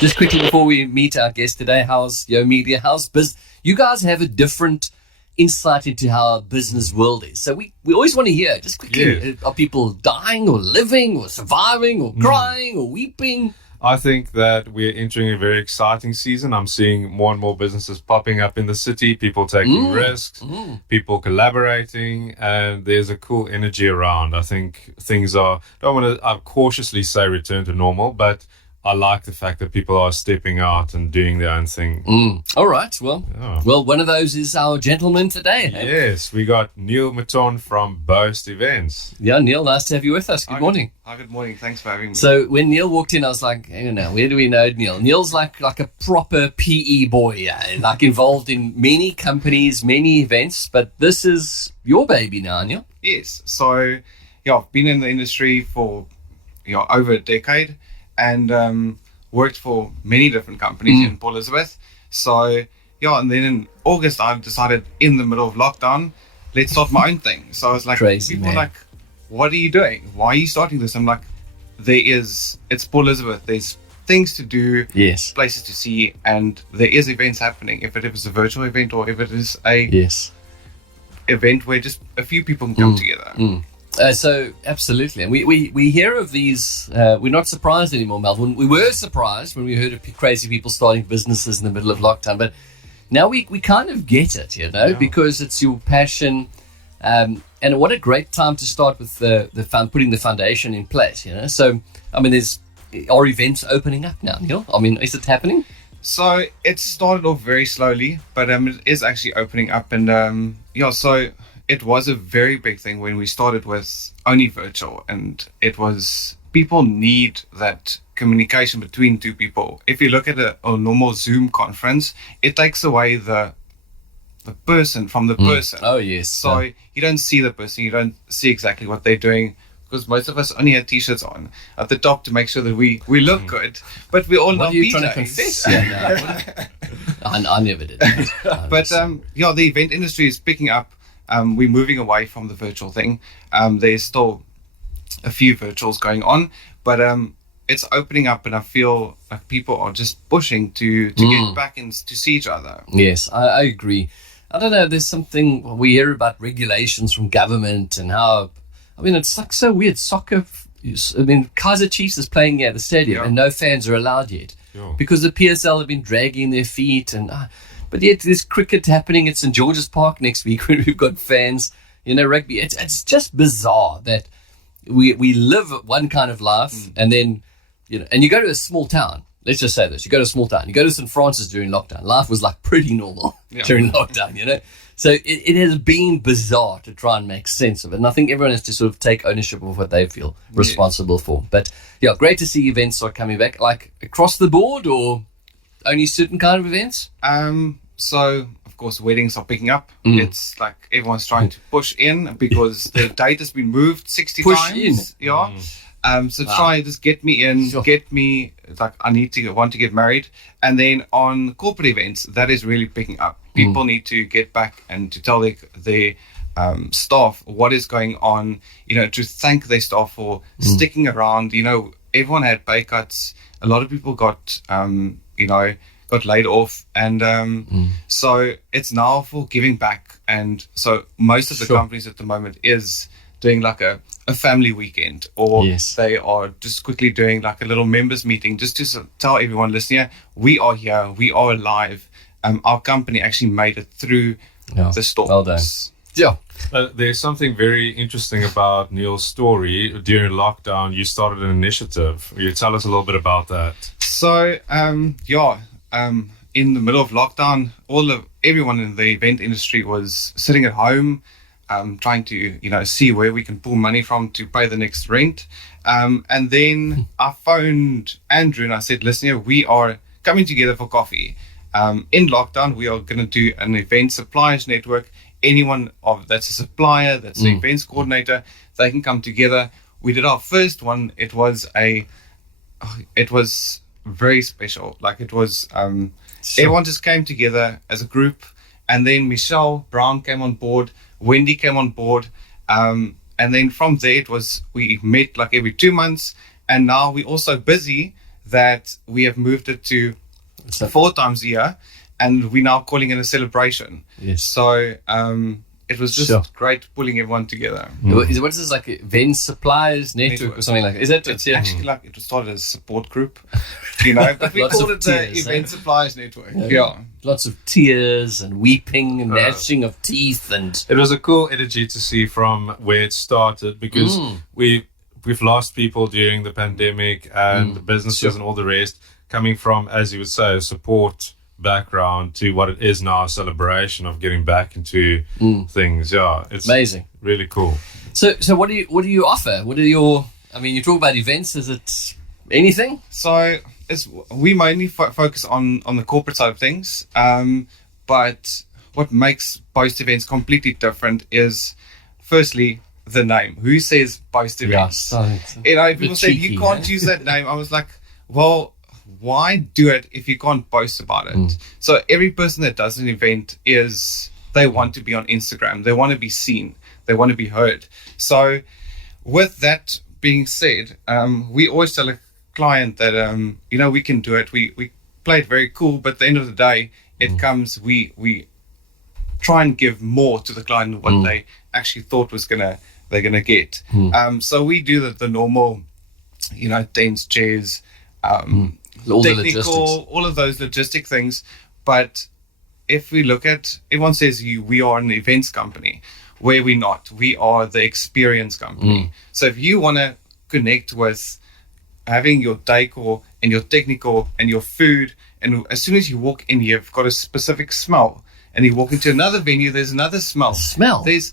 Just quickly before we meet our guest today, how's Yo Media? How's business? You guys have a different insight into how our business world is. So we always want to hear, just quickly, are people dying or living or surviving or crying or weeping? I think that we're entering a very exciting season. I'm seeing more and more businesses popping up in the city, people taking risks, people collaborating, and there's a cool energy around. I think things are, I cautiously say return to normal, but I like the fact that people are stepping out and doing their own thing. All right. Well, one of those is our gentleman today. Yes, we got Neil Maton from Boast Events. Yeah, Neil, nice to have you with us. Good morning. Hi, good morning. Thanks for having me. So when Neil walked in, I was like, hang on, where do we know Neil? Neil's like a proper PE boy, like involved in many companies, many events, but this is your baby now, Neil. Yes. So, I've been in the industry for over a decade, and worked for many different companies in Port Elizabeth. So, and then in August, I decided in the middle of lockdown, let's start my own thing. So I was like, people are like, what are you doing? Why are you starting this? I'm like, it's Port Elizabeth. There's things to do, places to see, and there is events happening. If it is a virtual event or if it is a event where just a few people can come together. So absolutely, and we hear of these. We're not surprised anymore, Melvin. We were surprised when we heard of crazy people starting businesses in the middle of lockdown, but now we kind of get it, because it's your passion, and what a great time to start with putting the foundation in place. So I mean, are events opening up now, Neil? I mean, is it happening? So it started off very slowly, but it is actually opening up, and so. It was a very big thing when we started with only virtual, and it was, people need that communication between two people. If you look at a normal Zoom conference, it takes away the person from the person. Oh, yes. So you don't see the person, you don't see exactly what they're doing, because most of us only had t-shirts on at the top to make sure that we look good, but we all know. What are you trying to confess? I never did. But the event industry is picking up. We're moving away from the virtual thing. There's still a few virtuals going on, but it's opening up, and I feel like people are just pushing to get back and to see each other. Yes, I agree. I don't know, there's something we hear about regulations from government and how, I mean, it's like so weird. Soccer, I mean, Kaizer Chiefs is playing at the stadium and no fans are allowed yet because the PSL have been dragging their feet, and but yet there's cricket happening at St. George's Park next week when we've got fans, rugby. It's just bizarre that we live one kind of life and then, and you go to a small town. Let's just say this. You go to a small town. You go to St. Francis during lockdown. Life was like pretty normal during lockdown, So it has been bizarre to try and make sense of it. And I think everyone has to sort of take ownership of what they feel responsible for. But great to see events are coming back, like across the board or only certain kind of events? So, of course, weddings are picking up. It's like everyone's trying to push in because the date has been moved 60 times. So try just get me in, get me, like I want to get married. And then on corporate events, that is really picking up. People need to get back and to tell their staff what is going on, to thank their staff for sticking around. Everyone had pay cuts. A lot of people got laid off, and so it's now for giving back. And so most of the companies at the moment is doing like a family weekend, or they are just quickly doing like a little members meeting just to tell everyone listening, we are here, we are alive. Our company actually made it through the storms. Well done. Yeah. There's something very interesting about Neil's story. During lockdown, you started an initiative. Will you tell us a little bit about that? So, in the middle of lockdown, everyone in the event industry was sitting at home, trying to, see where we can pull money from to pay the next rent. And then I phoned Andrew and I said, listen, we are coming together for coffee. In lockdown, we are going to do an event suppliers network. Anyone that's a supplier, that's an events coordinator, they can come together. We did our first one. It was very special. Like it was, everyone just came together as a group, and then Michelle Brown came on board, Wendy came on board, and then from there we met like every 2 months, And now we're also busy that we have moved it to 4 times a year, and we're now calling it a celebration. Yes. So it was just great pulling everyone together. What is this, like event suppliers network or something like that? Is that it's actually like it was started as a support group, but we called it the event suppliers network. Yeah. Lots of tears and weeping and gnashing of teeth, and it was a cool energy to see from where it started, because we've lost people during the pandemic and the businesses and all the rest, coming from, as you would say, a support background to what it is now, a celebration of getting back into things. Yeah, it's amazing, really cool. So what do you offer? What are your? I mean, you talk about events. Is it anything? So we mainly focus on the corporate side of things. But what makes Boast Events completely different is, firstly, the name. Who says Boast Events? People say you can't use that name. I was like, well, why do it if you can't boast about it? So every person that does an event they want to be on Instagram. They want to be seen. They want to be heard. So with that being said, we always tell a client that, we can do it. We play it very cool, but at the end of the day, it comes, we try and give more to the client than what they actually thought they're gonna get. So we do the normal, tents, chairs, all technical, all of those logistic things. But if we look at, everyone says we are an events company, where we're not. We are the experience company. So if you want to connect with having your decor and your technical and your food, and as soon as you walk in, you've got a specific smell, and you walk into another venue, there's another smell. There's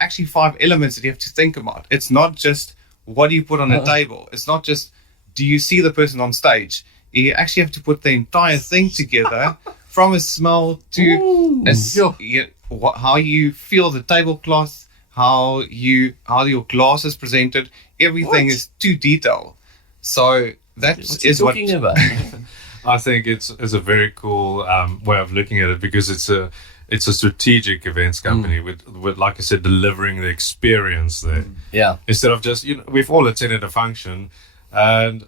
actually 5 elements that you have to think about. It's not just what do you put on a table. It's not just do you see the person on stage. You actually have to put the entire thing together, from a smell to how you feel the tablecloth, how your glass is presented. Everything is too detailed. So What's he talking about? I think it's a very cool way of looking at it, because it's a strategic events company with, like I said, delivering the experience there. Yeah. Instead of just, we've all attended a function, and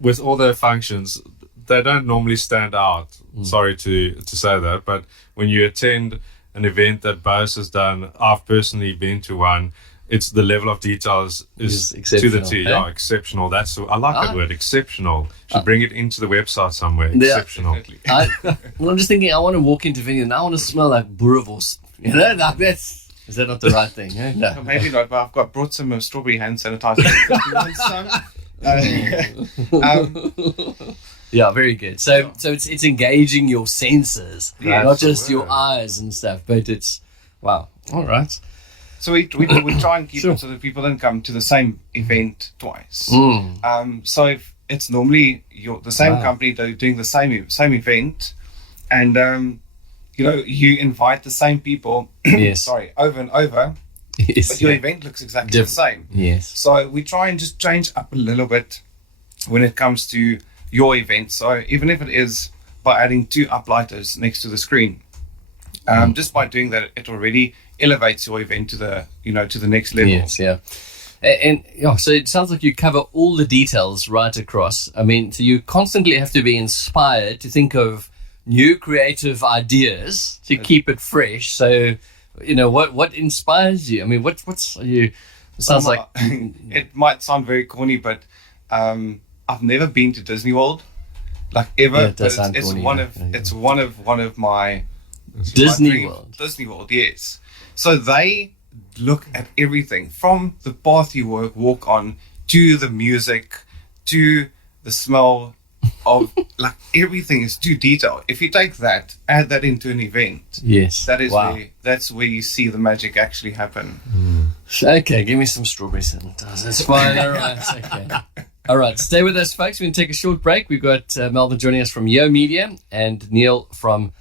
with all their functions, they don't normally stand out. Sorry to say that, but when you attend an event that Boast has done, I've personally been to one, it's the level of details is to the T. Yeah, exceptional. I like that word, exceptional. Should bring it into the website somewhere. Exceptional. I'm just thinking, I want to walk into venue and I want to smell like boerewors. Like that's. Is that not the right thing? No. Maybe not, but I've brought some strawberry hand sanitizer. Yeah, very good. So it's engaging your senses, not just your eyes and stuff, but it's wow. All right. So we try and keep it so that people don't come to the same event twice. So if it's normally the same company doing the same event, and you invite the same people. Yes. over and over. Yes. But your event looks exactly the same. Yes. So we try and just change up a little bit when it comes to your event. So even if it is by adding 2 uplighters next to the screen, just by doing that, it already elevates your event to the next level. Yes, yeah. And so it sounds like you cover all the details right across. I mean, so you constantly have to be inspired to think of new creative ideas to keep it fresh. So, what inspires you? I mean, what's you? It sounds like it might sound very corny, but I've never been to Disney World, like ever. Yeah, but it's corny, one of my Disney World. Disney World, yes. So they look at everything from the path you walk on to the music to the smell of like everything is too detailed. If you take that, add that into an event, yes, that's where you see the magic actually happen. Okay, give me some strawberry sanitizer. That's fine. All right, okay. All right, stay with us, folks. We're going to take a short break. We've got Melvin joining us from Yo Media and Neil from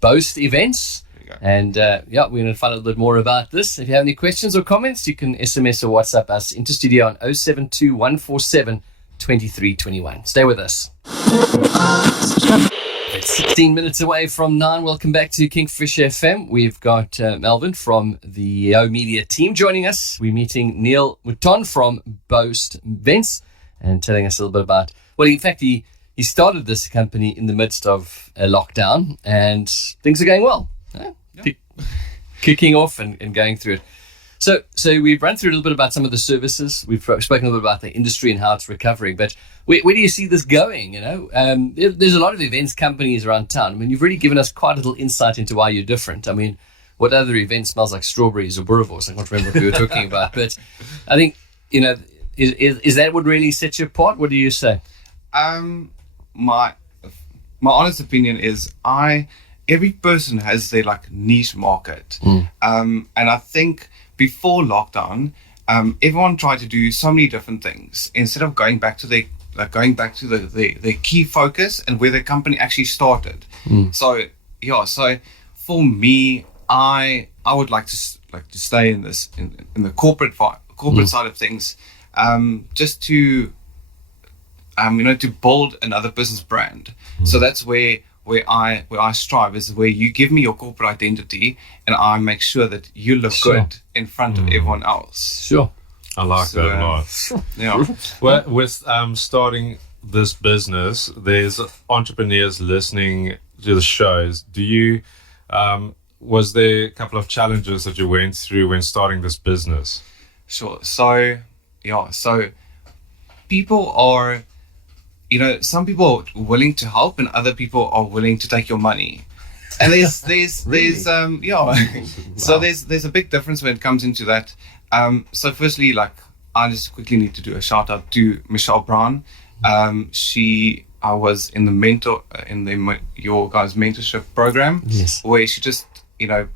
Boast Events. And we're going to find out a little bit more about this. If you have any questions or comments, you can SMS or WhatsApp us into studio on 072 147 2321. Stay with us. 16 minutes away from 9. Welcome back to Kingfisher FM. We've got Melvin from the O Media team joining us. We're meeting Neil Mouton from Boast Events and telling us a little bit about, well, in fact, he started this company in the midst of a lockdown and things are going well. Kicking off and going through it. So we've run through a little bit about some of the services. We've spoken a little bit about the industry and how it's recovering. But where do you see this going? There's a lot of events companies around town. I mean, you've really given us quite a little insight into why you're different. I mean, what other event smells like strawberries or boerewors? I can't remember what we were talking about. But I think, is that what really sets you apart? What do you say? My honest opinion is every person has their niche market. And I think before lockdown, everyone tried to do so many different things instead of going back to their key focus and where the company actually started. So for me, I would like to stay in this in the corporate side of things, just to to build another business brand. So that's where I strive, is where you give me your corporate identity and I make sure that you look good in front of everyone else. Sure. I like that a lot. Yeah. Well, with starting this business, there's entrepreneurs listening to the shows. Do you, was there a couple of challenges that you went through when starting this business? Sure. So people are, some people are willing to help and other people are willing to take your money. And there's So there's a big difference when it comes into that. So firstly, I just quickly need to do a shout out to Michelle Brown. I was in your guys' mentorship program, where she just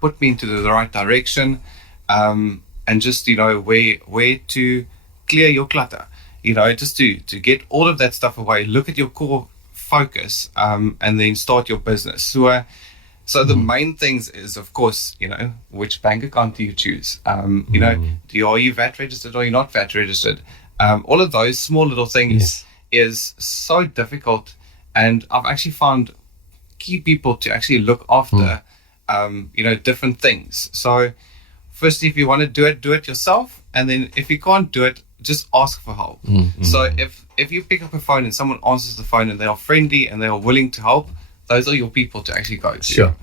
put me into the right direction, and just where to clear your clutter. Just to get all of that stuff away, look at your core focus, and then start your business. So the main things is, of course, which bank account do you choose? Are you VAT registered or are you not VAT registered? All of those small little things is so difficult, and I've actually found key people to actually look after, different things. So firstly, if you want to do it yourself, and then if you can't do it, just ask for help. So if you pick up a phone and someone answers the phone and they are friendly and they are willing to help, those are your people to actually go to. Sure.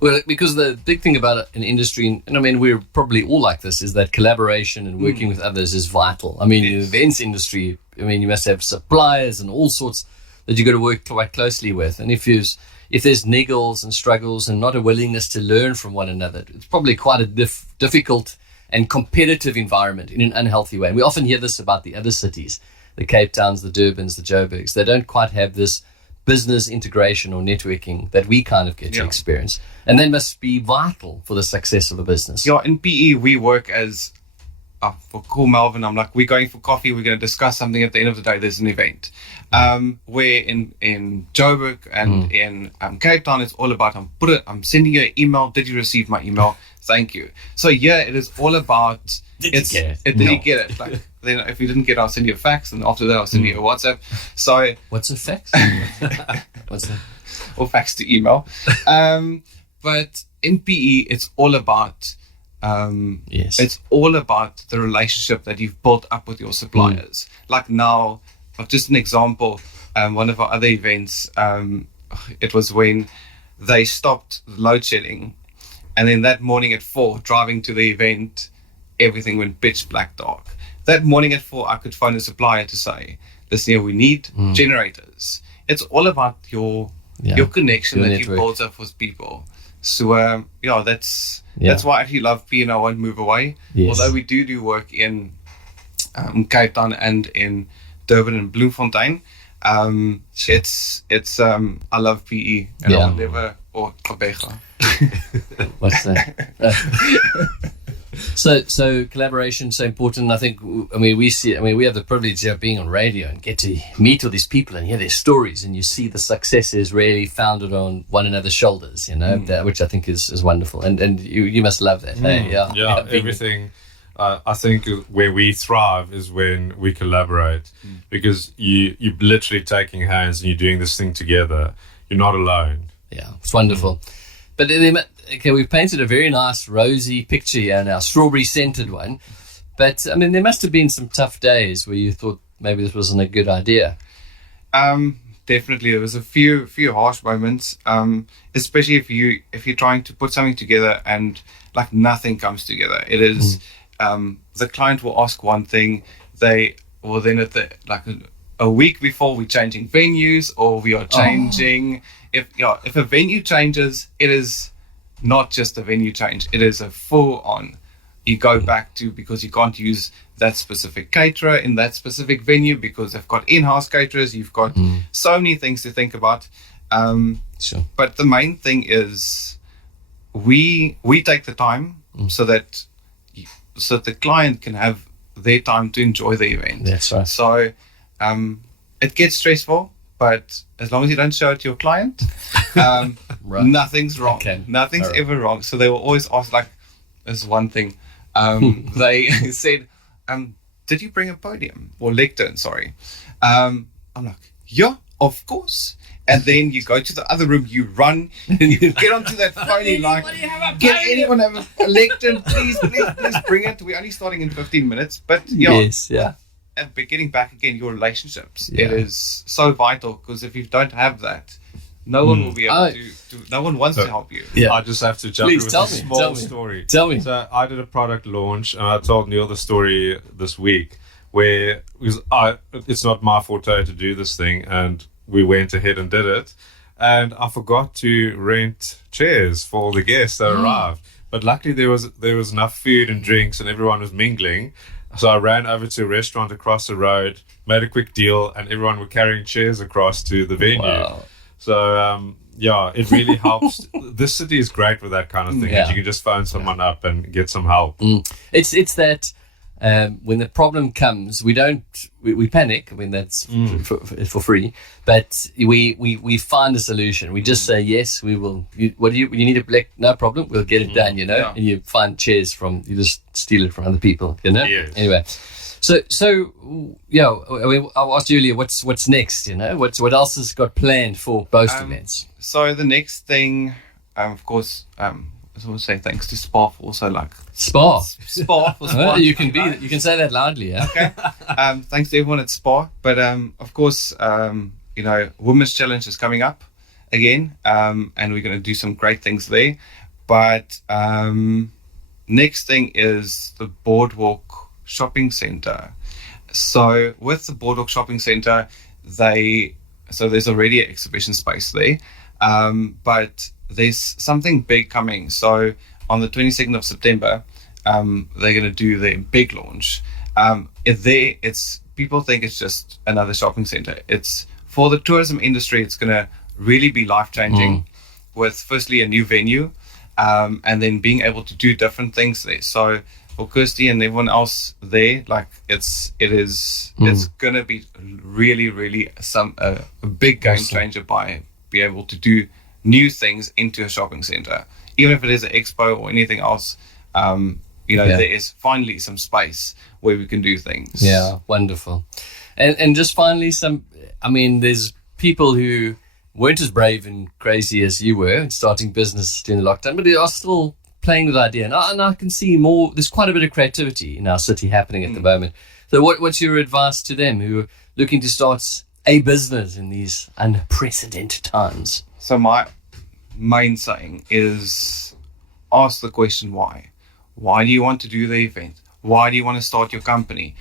Well, because the big thing about an industry, and I mean, we're probably all like this, is that collaboration and working with others is vital. I mean, in the events industry, you must have suppliers and all sorts that you got to work quite closely with. And if there's niggles and struggles and not a willingness to learn from one another, it's probably quite a difficult and competitive environment in an unhealthy way. And we often hear this about the other cities, the Cape Towns, the Durbans, the Joburgs. They don't quite have this business integration or networking that we kind of get to experience. And they must be vital for the success of the business. Yeah, in PE, we work as, for Cool Melvin, I'm like, we're going for coffee, we're going to discuss something. At the end of the day, there's an event. Where in Joburg and in Cape Town, it's all about, I'm sending you an email. Did you receive my email? Thank you. So it is all about, Did you get it? Then if you didn't get it, I'll send you a fax, and after that I'll send you a WhatsApp. So what's a fax? What's that? Or fax to email. But in PE, it's all about it's all about the relationship that you've built up with your suppliers. Like now, just an example, one of our other events, it was when they stopped load shedding, and then that morning at 4, driving to the event, everything went pitch black dark. That morning at 4, I could phone a supplier to say, listen here, we need generators. It's all about your connection that you built up with people. So that's why I actually love PE and I won't move away. Although we do work in Cape Town and in Durban and Bloemfontein. It's I love PE and I'll never Kabega. What's that? So collaboration so important. I think we see. We have the privilege of being on radio and get to meet all these people and hear their stories, and you see the successes really founded on one another's shoulders. Which I think is wonderful, and you must love that. Hey? Yeah, everything. I think where we thrive is when we collaborate, because you're literally taking hands and you're doing this thing together. you're not alone. Yeah, it's wonderful. But okay, we've painted a very nice rosy picture here now, strawberry scented one. But I mean, there must have been some tough days where you thought maybe this wasn't a good idea. Definitely, there was a few harsh moments, especially if you're trying to put something together and like nothing comes together. It is the client will ask one thing, they will then at the a week before we're changing venues or we are changing. If a venue changes, it is not just a venue change. It is a full on. You go back to because you can't use that specific caterer in that specific venue because they've got in-house caterers. You've got so many things to think about. Sure. But the main thing is we take the time so that the client can have their time to enjoy the event. That's right. So it gets stressful, but as long as you don't show it to your client, Right. nothing's wrong. Okay. Nothing's All right. ever wrong. So they will always ask, like, this one thing. They said, did you bring a podium or lectern? Sorry. I'm like, yeah, of course. And then you go to the other room, you run, you get onto that podium, like, can anyone have a lectern? Please bring it. We're only starting in 15 minutes. But Yes, yeah. but getting back again, your relationships. Yeah. It is so vital because if you don't have that, no one will be able to. No one wants to help you. Yeah. I just have to jump Please in with tell a me, small tell me. story. Tell me. So I did a product launch, and I told Neil the story this week where it's not my forte to do this thing, and we went ahead and did it. And I forgot to rent chairs for all the guests that arrived. But luckily there was enough food and drinks, and everyone was mingling. So I ran over to a restaurant across the road, made a quick deal, and everyone were carrying chairs across to the venue. Wow. So, it really helps. This city is great with that kind of thing. Yeah. You can just phone someone up and get some help. It's that when the problem comes, we panic. I mean, that's for free, but we find a solution. We just say, yes, we will. You need a black? No problem. We'll get it done, Yeah. and you find chairs you just steal it from other people, Yes. Anyway. So yeah, I mean, I asked you earlier, what's next? What else has got planned for Boast events? So the next thing, of course, I just want to say thanks to SPAR for also like SPAR. SPAR for Well, you sponsoring, can say that loudly, yeah. Okay. Thanks to everyone at SPAR. But of course, Women's Challenge is coming up again, and we're going to do some great things there. But next thing is the Boardwalk Shopping Centre. So with the Boardwalk Shopping Centre, there's already an exhibition space there, but there's something big coming. So on the 22nd of September, they're going to do their big launch. It's people think it's just another shopping centre. It's for the tourism industry. It's going to really be life-changing with firstly a new venue, and then being able to do different things there. So for Kirsty and everyone else there, like it's going to be really, really a big game changer by be able to do new things into a shopping center, even if it is an expo or anything else. There is finally some space where we can do things. Yeah, wonderful. And just finally, there's people who weren't as brave and crazy as you were starting business during the lockdown, but they are still playing with the idea. And I can see more, there's quite a bit of creativity in our city happening at the moment. So what's your advice to them who are looking to start a business in these unprecedented times? So my main saying is ask the question why. Why do you want to do the event? Why do you want to start your company?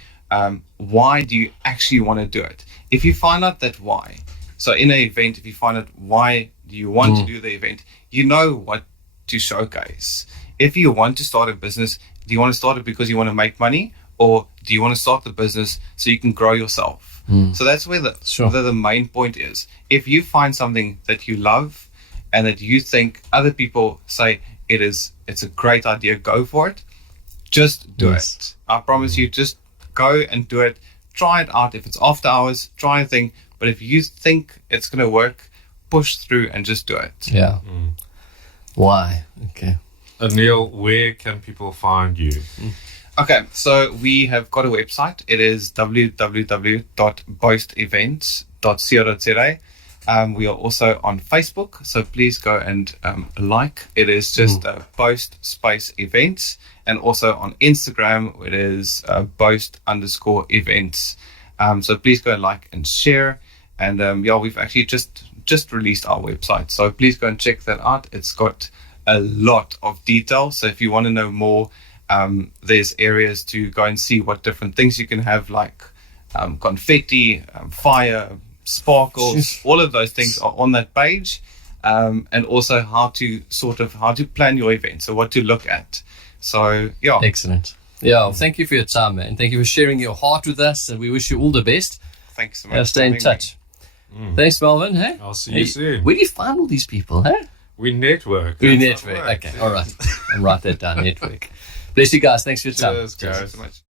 Why do you actually want to do it? If you find out that why, so in an event, if you find out why do you want to do the event, you know what to showcase. If you want to start a business, do you want to start it because you want to make money, or do you want to start the business so you can grow yourself? So that's where the main point is. If you find something that you love and that you think other people say it's a great idea, go for it. Just do it. I promise you, just go and do it. Try it out. If it's after hours, try a thing. But if you think it's going to work, push through and just do it. Yeah. Why? Okay. Neil, where can people find you? Okay, so we have got a website. It is www.boastevents.co.za. We are also on Facebook, so please go and like. It is just Boast Space Events, and also on Instagram it is Boast_events. So please go and like and share. And we've actually just released our website, so please go and check that out. It's got a lot of detail. So if you want to know more, there's areas to go and see what different things you can have, like confetti, fire, sparkles. All of those things are on that page, and also how to plan your event, so what to look at. So excellent. Well, thank you for your time, man. Thank you for sharing your heart with us, and we wish you all the best. Thanks so much. Stay in touch. Thanks, Melvin. Hey, I'll see you soon. Where do you find all these people? Hey, we network. Okay, all right. I'll write that down. Network. Bless you guys. Thanks for your time. Cheers, guys. Thanks so much.